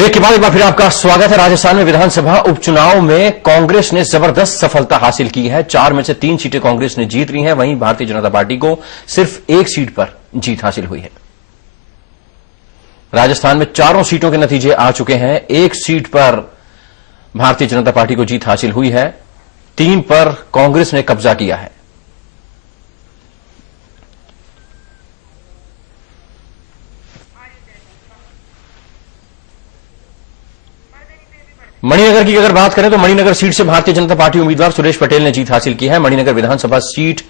Break के बाद एक बार फिर आपका स्वागत है। राजस्थान में विधानसभा उपचुनाव में कांग्रेस ने जबरदस्त सफलता हासिल की है। 4 में से 3 सीटें कांग्रेस ने जीत ली हैं। वहीं भारतीय जनता पार्टी को सिर्फ 1 सीट पर जीत हासिल हुई है। राजस्थान में 4 सीटों के नतीजे आ चुके हैं। 1 सीट पर भारतीय जनता पार्टी को जीत हासिल हुई है, 3 पर कांग्रेस ने कब्जा किया है। मणिनगर की अगर बात करें तो मणिनगर सीट से भारतीय जनता पार्टी उम्मीदवार सुरेश पटेल ने जीत हासिल की है। मणिनगर विधानसभा सीट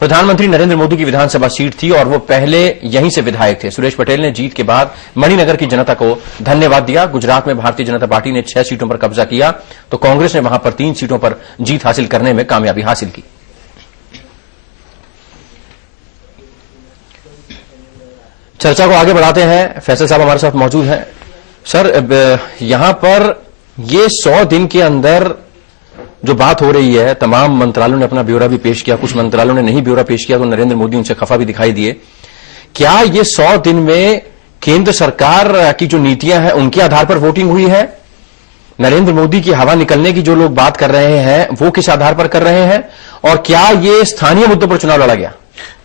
प्रधानमंत्री नरेंद्र मोदी की विधानसभा सीट थी और वो पहले यहीं से विधायक थे। सुरेश पटेल ने जीत के बाद मणिनगर की जनता को धन्यवाद दिया। गुजरात में भारतीय जनता पार्टी ने 6 सीटों पर कब्जा किया तो कांग्रेस ने वहां पर 3 सीटों पर जीत हासिल करने में कामयाबी हासिल की। चर्चा को आगे बढ़ाते हैं। फैसल साहब हमारे साथ मौजूद हैं। सर, यहां पर ये 100 दिन के अंदर जो बात हो रही है, तमाम मंत्रालयों ने अपना ब्यौरा भी पेश किया, कुछ मंत्रालयों ने नहीं ब्यौरा पेश किया तो नरेंद्र मोदी उनसे खफा भी दिखाई दिए। क्या ये 100 दिन में केंद्र सरकार की जो नीतियां हैं उनके आधार पर वोटिंग हुई है? नरेंद्र मोदी की हवा निकलने की जो लोग बात कर रहे हैं वो किस आधार पर कर रहे हैं? और क्या ये स्थानीय मुद्दों पर चुनाव लड़ा गया?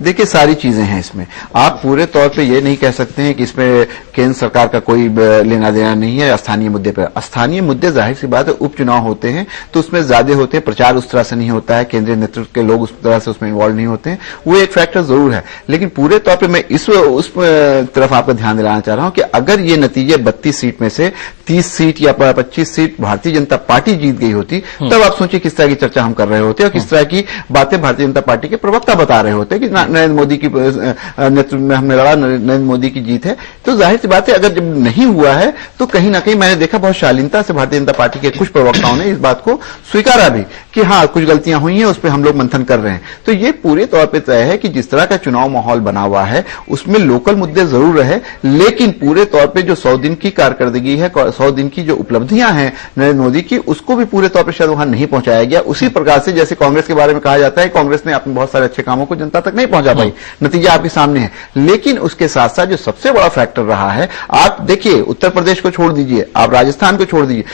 देखिए, सारी चीजें हैं इसमें। आप पूरे तौर पे ये नहीं कह सकते हैं कि इसमें केंद्र सरकार का कोई लेना देना नहीं है स्थानीय मुद्दे पर। स्थानीय मुद्दे जाहिर सी बात है, उपचुनाव होते हैं तो उसमें ज्यादा होते हैं, प्रचार उस तरह से नहीं होता है, केंद्रीय नेतृत्व के लोग उस तरह से उसमें इन्वॉल्व नहीं होते हैं, वो एक फैक्टर जरूर है। लेकिन पूरे तौर पर मैं उस तरफ आपका ध्यान दिलाना चाह रहा हूं कि अगर ये नतीजे 32 सीट में से 30 सीट या 25 सीट भारतीय जनता पार्टी जीत गई होती, तब आप सोचिए किस तरह की चर्चा हम कर रहे होते और किस तरह की बातें भारतीय जनता पार्टी के प्रवक्ता बता रहे होते कि नरेंद्र मोदी की नेतृत्व में हमने लड़ा, नरेंद्र मोदी की जीत है। तो जाहिर सी बात है, अगर जब नहीं हुआ है तो कहीं ना कहीं मैंने देखा बहुत शालीनता से भारतीय जनता पार्टी के कुछ प्रवक्ताओं ने इस बात को स्वीकारा भी कि हाँ, कुछ गलतियां हुई हैं, उस पर हम लोग मंथन कर रहे हैं। तो ये पूरे तौर पर तय है कि जिस तरह का चुनाव माहौल बना हुआ है उसमें लोकल मुद्दे जरूर रहे, लेकिन पूरे तौर पर जो 100 दिन की कारकर्दगी है, 100 दिन की जो उपलब्धियां हैं नरेंद्र मोदी की, उसको भी पूरे तौर पर शायद वहां नहीं पहुंचाया गया। उसी प्रकार से जैसे कांग्रेस के बारे में कहा जाता है, कांग्रेस ने अपने बहुत सारे अच्छे कामों को जनता तक नहीं पहुंचा पाई, नतीजा आपके सामने है। लेकिन उसके साथ साथ जो सबसे बड़ा फैक्टर रहा है, आप देखिए, उत्तर प्रदेश को छोड़ दीजिए, आप राजस्थान को छोड़ दीजिए,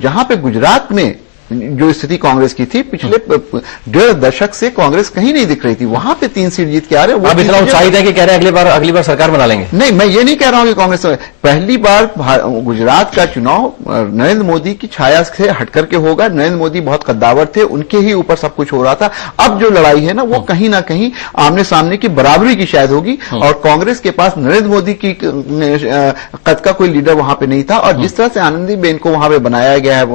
जहां पे गुजरात में जो स्थिति कांग्रेस की थी पिछले 1.5 दशक से कांग्रेस कहीं नहीं दिख रही थी, वहां पे 3 सीट जीत के आ रहे हैं। आप इतना उत्साहित है कि कह रहे हैं अगली बार सरकार बना लेंगे? नहीं, मैं ये नहीं कह रहा हूं कि कांग्रेस पहली बार गुजरात का चुनाव नरेंद्र मोदी की छाया से हटकर के होगा। नरेंद्र मोदी बहुत कद्दावर थे, उनके ही ऊपर सब कुछ हो रहा था। अब जो लड़ाई है ना, वो कहीं ना कहीं आमने सामने की बराबरी की शायद होगी और कांग्रेस के पास नरेंद्र मोदी की कद का कोई लीडर वहां पे नहीं था और जिस तरह से आनंदीबेन को वहां पे बनाया गया है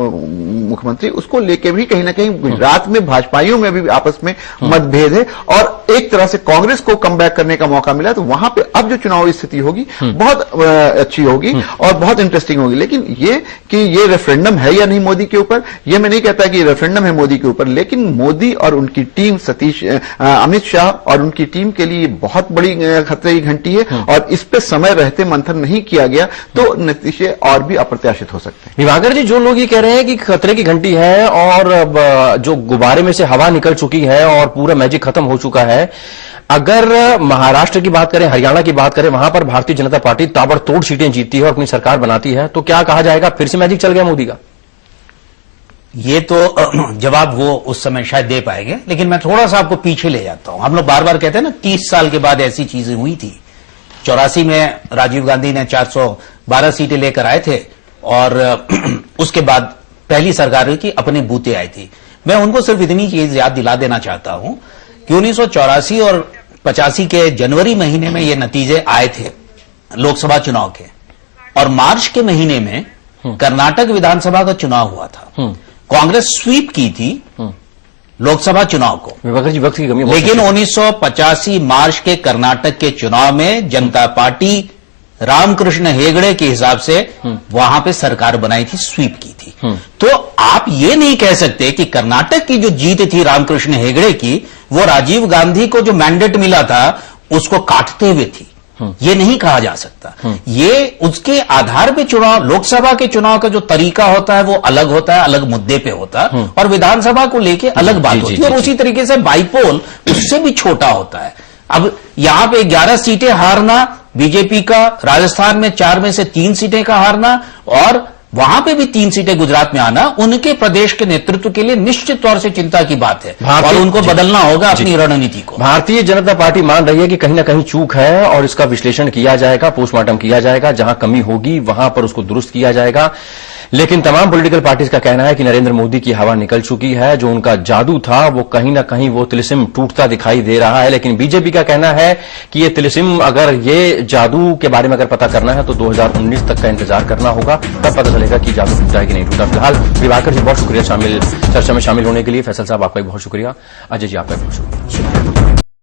मुख्यमंत्री, उसको लेके भी कहीं ना कहीं गुजरात में भाजपाइयों में भी आपस में मतभेद है और एक तरह से कांग्रेस को कमबैक करने का मौका मिला। तो वहां पे अब जो चुनावी स्थिति होगी बहुत अच्छी होगी और बहुत इंटरेस्टिंग होगी। लेकिन ये कि ये रेफरेंडम है या नहीं मोदी के ऊपर, ये मैं नहीं कहता कि रेफरेंडम है मोदी के ऊपर, लेकिन मोदी और उनकी टीम, अमित शाह और उनकी टीम के लिए बहुत बड़ी खतरे की घंटी है और इस पे समय रहते मंथन नहीं किया गया तो नतीजे और भी अप्रत्याशित हो सकते हैं। दिवाकर जी, जो लोग ये कह रहे हैं कि खतरे की घंटी है और जो गुब्बारे में से हवा निकल चुकी है और पूरा मैजिक खत्म हो चुका है, अगर महाराष्ट्र की बात करें, हरियाणा की बात करें, वहां पर भारतीय जनता पार्टी ताबड़तोड़ सीटें जीतती है और अपनी सरकार बनाती है, तो क्या कहा जाएगा फिर से मैजिक चल गया मोदी का? ये तो जवाब वो उस समय शायद दे पाएंगे, लेकिन मैं थोड़ा सा आपको पीछे ले जाता हूं। हम लोग बार बार कहते हैं ना, 30 साल के बाद ऐसी चीजें हुई थी। 84 में राजीव गांधी ने 412 सीटें लेकर आए थे और उसके बाद पहली सरकार की अपने बूते आई थी। मैं उनको सिर्फ इतनी चीज याद दिला देना चाहता हूं कि 1984 और 85 के जनवरी महीने में ये नतीजे आए थे लोकसभा चुनाव के, और मार्च के महीने में कर्नाटक विधानसभा का चुनाव हुआ था। कांग्रेस स्वीप की थी लोकसभा चुनाव को, वक्त की कमी। लेकिन 1985 मार्च के कर्नाटक के चुनाव में जनता पार्टी रामकृष्ण हेगड़े के हिसाब से वहां पे सरकार बनाई थी, स्वीप की थी। तो आप ये नहीं कह सकते कि कर्नाटक की जो जीत थी रामकृष्ण हेगड़े की, वो राजीव गांधी को जो मैंडेट मिला था उसको काटते हुए थी। ये नहीं कहा जा सकता। ये उसके आधार पे चुनाव, लोकसभा के चुनाव का जो तरीका होता है वो अलग होता है, अलग मुद्दे पे होता है, और विधानसभा को लेके अलग बात होती है। और उसी तरीके से बाइपोल उससे भी छोटा होता है। अब यहां पे 11 सीटें हारना बीजेपी का, राजस्थान में 4 में से 3 सीटें का हारना और वहां पे भी 3 सीटें गुजरात में आना उनके प्रदेश के नेतृत्व के लिए निश्चित तौर से चिंता की बात है और उनको बदलना होगा अपनी रणनीति को। भारतीय जनता पार्टी मान रही है कि कहीं ना कहीं चूक है और इसका विश्लेषण किया जाएगा, पोस्टमार्टम किया जाएगा, जहां कमी होगी वहां पर उसको दुरुस्त किया जाएगा। लेकिन तमाम पॉलिटिकल पार्टीज का कहना है कि नरेंद्र मोदी की हवा निकल चुकी है, जो उनका जादू था वो कहीं ना कहीं वो तिलिस्म टूटता दिखाई दे रहा है। लेकिन बीजेपी का कहना है कि ये तिलिस्म, अगर ये जादू के बारे में अगर पता करना है तो 2019 तक का इंतजार करना होगा, तब पता चलेगा कि जादू टूटा है कि नहीं टूटा। फिलहाल दिवाकर जी बहुत शुक्रिया चर्चा में शामिल होने के लिए। फैसल साहब आपका भी बहुत शुक्रिया। अजय जी आपका भी बहुत शुक्रिया।